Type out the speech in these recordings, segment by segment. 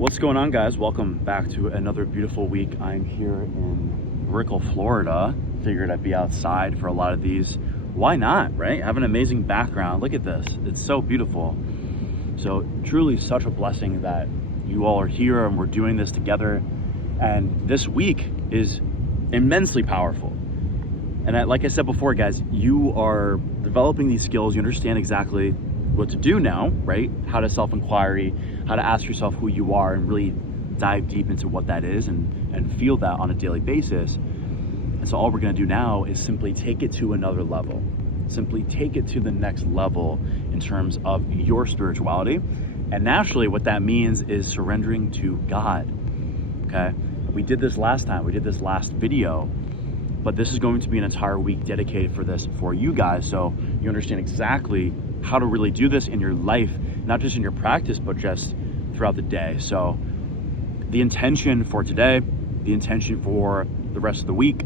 What's going on, guys? Welcome back to another beautiful week. I'm here in Brickell, Florida. Figured I'd be outside for a lot of these. Why not, right? Have an amazing background. Look at this. It's so beautiful. So truly such a blessing that you all are here and we're doing this together. And this week is immensely powerful. And like I said before, guys, you are developing these skills. You understand exactly what to do now, right? How to self-inquiry, how to ask yourself who you are and really dive deep into what that is and feel that on a daily basis. And so all we're gonna do now is simply take it to another level. Simply take it to the next level in terms of your spirituality. And naturally what that means is surrendering to God, okay? We did this last time, we did this last video, but this is going to be an entire week dedicated for this for you guys, so you understand exactly how to really do this in your life, not just in your practice, but just throughout the day. So the intention for today, the intention for the rest of the week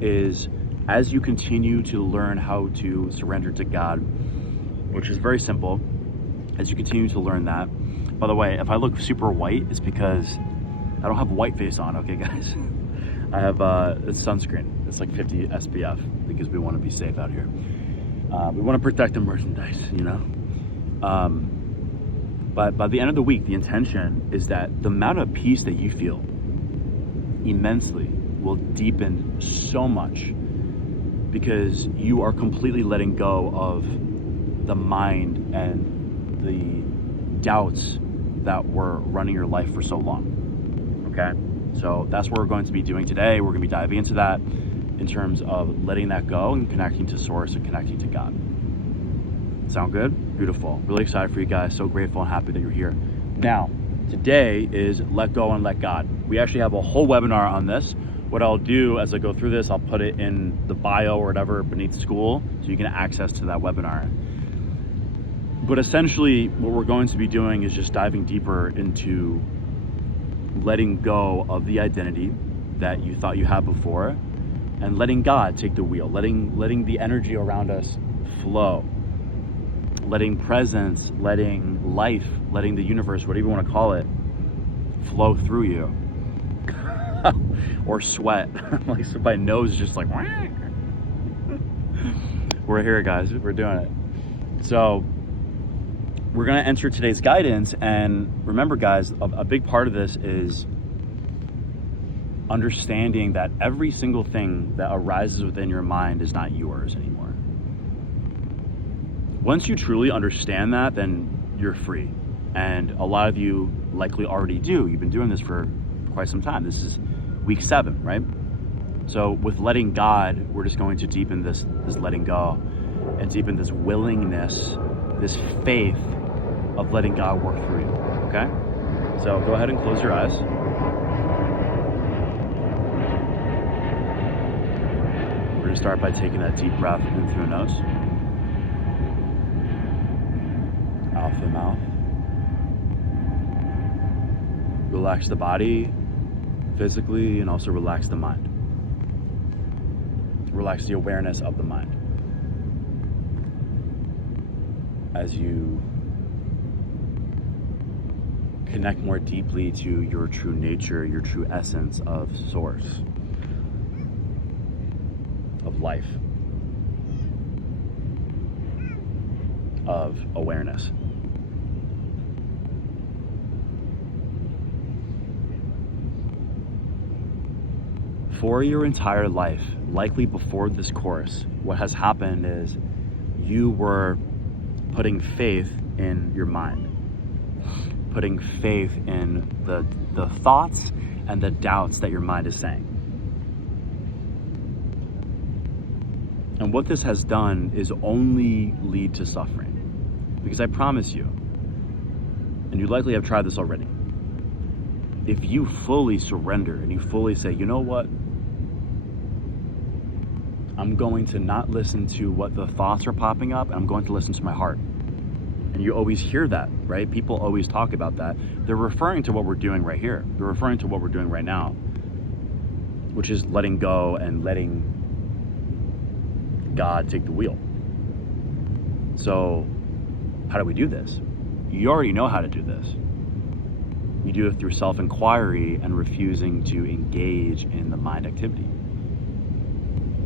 is as you continue to learn how to surrender to God, which is very simple, as you continue to learn that. By the way, if I look super white, it's because I don't have white face on, okay guys? I have it's sunscreen. It's like 50 SPF because we want to be safe out here. We want to protect the merchandise, you know? But by the end of the week, the intention is that the amount of peace that you feel immensely will deepen so much because you are completely letting go of the mind and the doubts that were running your life for so long, okay? So that's what we're going to be doing today. We're going to be diving into that in terms of letting that go and connecting to source and connecting to God. Sound good? Beautiful. Really excited for you guys. So grateful and happy that you're here. Now, today is Let Go and Let God. We actually have a whole webinar on this. What I'll do as I go through this, I'll put it in the bio or whatever beneath school so you can access to that webinar. But essentially what we're going to be doing is just diving deeper into letting go of the identity that you thought you had before and letting God take the wheel, letting the energy around us flow, letting presence, letting life, letting the universe, whatever you want to call it, flow through you. Or sweat. Like so my nose is just like we're here, guys, we're doing it. So we're going to enter today's guidance, and remember guys, a big part of this is understanding that every single thing that arises within your mind is not yours anymore. Once you truly understand that, then you're free. And a lot of you likely already do. You've been doing this for quite some time. This is week 7, right? So with letting God, we're just going to deepen this letting go and deepen this willingness, this faith of letting God work through you, okay? So go ahead and close your eyes. We're gonna start by taking that deep breath in through the nose, out through the mouth. Relax the body physically and also relax the mind. Relax the awareness of the mind. As you connect more deeply to your true nature, your true essence of source, of life, of awareness. For your entire life, likely before this course, what has happened is you were putting faith in your mind, putting faith in the thoughts and the doubts that your mind is saying. And what this has done is only lead to suffering. Because I promise you, and you likely have tried this already, if you fully surrender and you fully say, you know what? I'm going to not listen to what the thoughts are popping up, and I'm going to listen to my heart. And you always hear that, right? People always talk about that. They're referring to what we're doing right here. They're referring to what we're doing right now, which is letting go and letting God take the wheel. So how do we do this? You already know how to do this. You do it through self-inquiry and refusing to engage in the mind activity.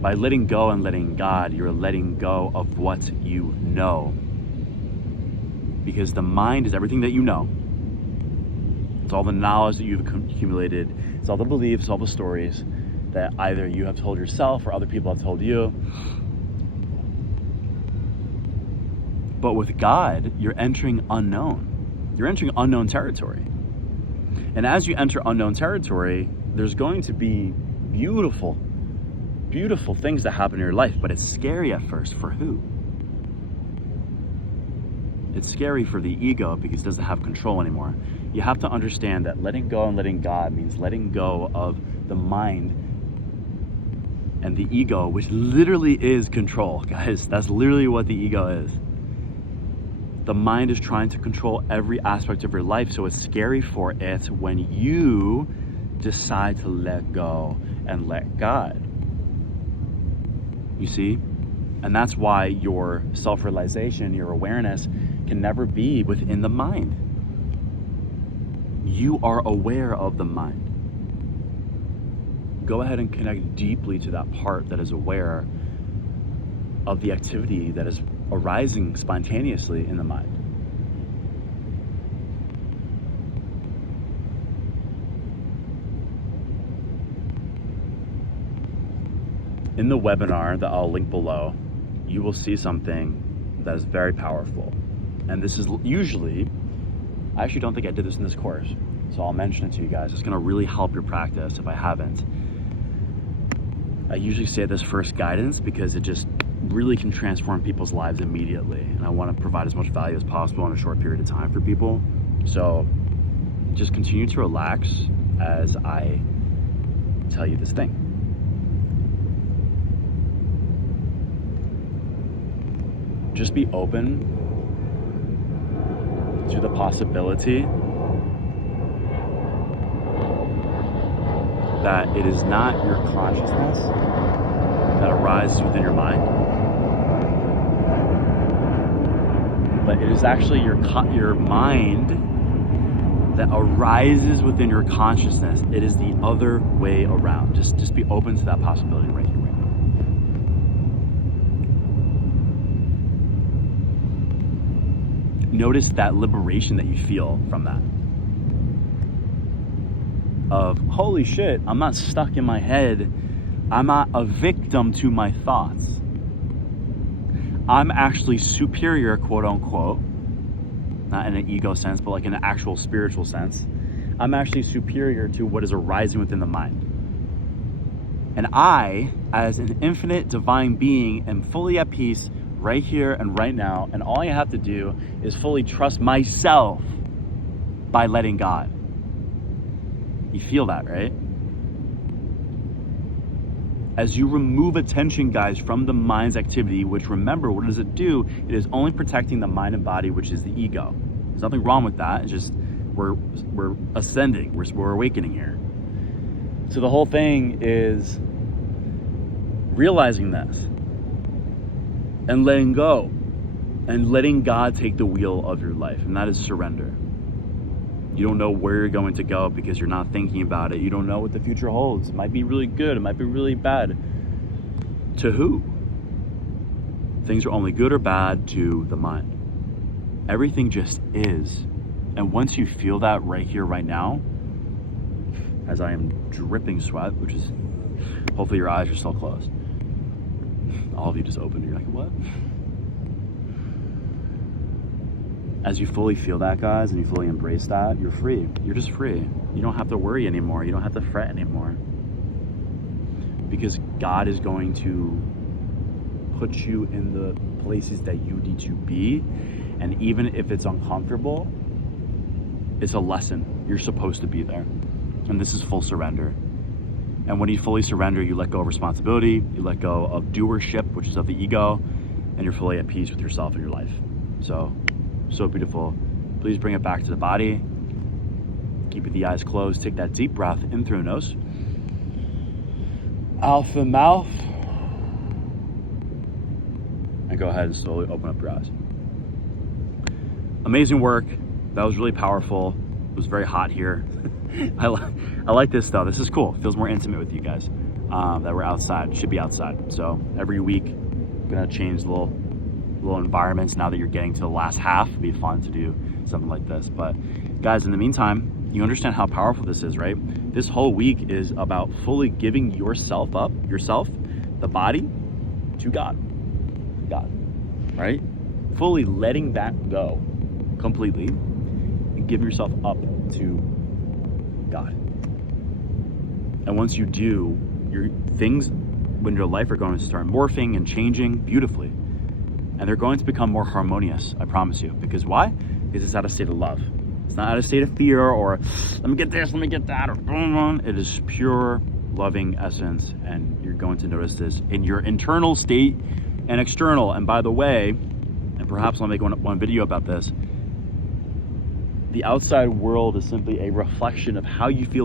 By letting go and letting God, you're letting go of what you know. Because the mind is everything that you know. It's all the knowledge that you've accumulated. It's all the beliefs, all the stories that either you have told yourself or other people have told you. But with God, you're entering unknown. You're entering unknown territory. And as you enter unknown territory, there's going to be beautiful things that happen in your life, but it's scary at first. For who? It's scary for the ego because it doesn't have control anymore. You have to understand that letting go and letting God means letting go of the mind and the ego, which literally is control, guys. That's literally what the ego is. The mind is trying to control every aspect of your life, so it's scary for it when you decide to let go and let God. You see? And that's why your self-realization, your awareness can never be within the mind. You are aware of the mind. Go ahead and connect deeply to that part that is aware of the activity that is arising spontaneously in the mind. In the webinar that I'll link below, you will see something that is very powerful. And this is usually, I actually don't think I did this in this course, so I'll mention it to you guys. It's gonna really help your practice if I haven't. I usually say this first guidance because it just really can transform people's lives immediately. And I wanna provide as much value as possible in a short period of time for people. So just continue to relax as I tell you this thing. Just be open to the possibility that it is not your consciousness that arises within your mind, but it is actually your mind that arises within your consciousness. It is the other way around. Just be open to that possibility right here, right now. Notice that liberation that you feel from that. Of, holy shit, I'm not stuck in my head. I'm not a victim to my thoughts. I'm actually superior, quote unquote, not in an ego sense, but like in an actual spiritual sense. I'm actually superior to what is arising within the mind. And I, as an infinite divine being, am fully at peace right here and right now, and all I have to do is fully trust myself by letting God. You feel that, right? As you remove attention, guys, from the mind's activity, which, remember, what does it do? It is only protecting the mind and body, which is the ego. There's nothing wrong with that. It's just we're ascending, we're awakening here. So the whole thing is realizing this and letting go and letting God take the wheel of your life, and that is surrender. You don't know where you're going to go because you're not thinking about it. You don't know what the future holds. It might be really good, it might be really bad. To who? Things are only good or bad to the mind. Everything just is. And once you feel that right here, right now, as I am dripping sweat, which is, hopefully your eyes are still closed. All of you just opened, you're like, what? As you fully feel that, guys, and you fully embrace that, you're free. You're just free. You don't have to worry anymore. You don't have to fret anymore. Because God is going to put you in the places that you need to be. And even if it's uncomfortable, it's a lesson. You're supposed to be there. And this is full surrender. And when you fully surrender, you let go of responsibility, you let go of doership, which is of the ego, and you're fully at peace with yourself and your life. So beautiful. Please bring it back to the body. Keep the eyes closed. Take that deep breath in through the nose, out through the mouth, and go ahead and slowly open up your eyes. Amazing work. That was really powerful. was very hot here. I like this though. This is cool. It feels more intimate with you guys that we're outside. Should be outside. So every week, I'm gonna change little environments now that you're getting to the last half. It'd be fun to do something like this. But guys, in the meantime, you understand how powerful this is, right? This whole week is about fully giving yourself, the body, to God, right? Fully letting that go completely and giving yourself up to God. And once you do, your things in your life are going to start morphing and changing beautifully. And they're going to become more harmonious, I promise you. Because why? Because it's out of state of love. It's not out of state of fear or let me get this, let me get that, or it is pure loving essence. And you're going to notice this in your internal state and external. And by the way, and perhaps I'll make one video about this, the outside world is simply a reflection of how you feel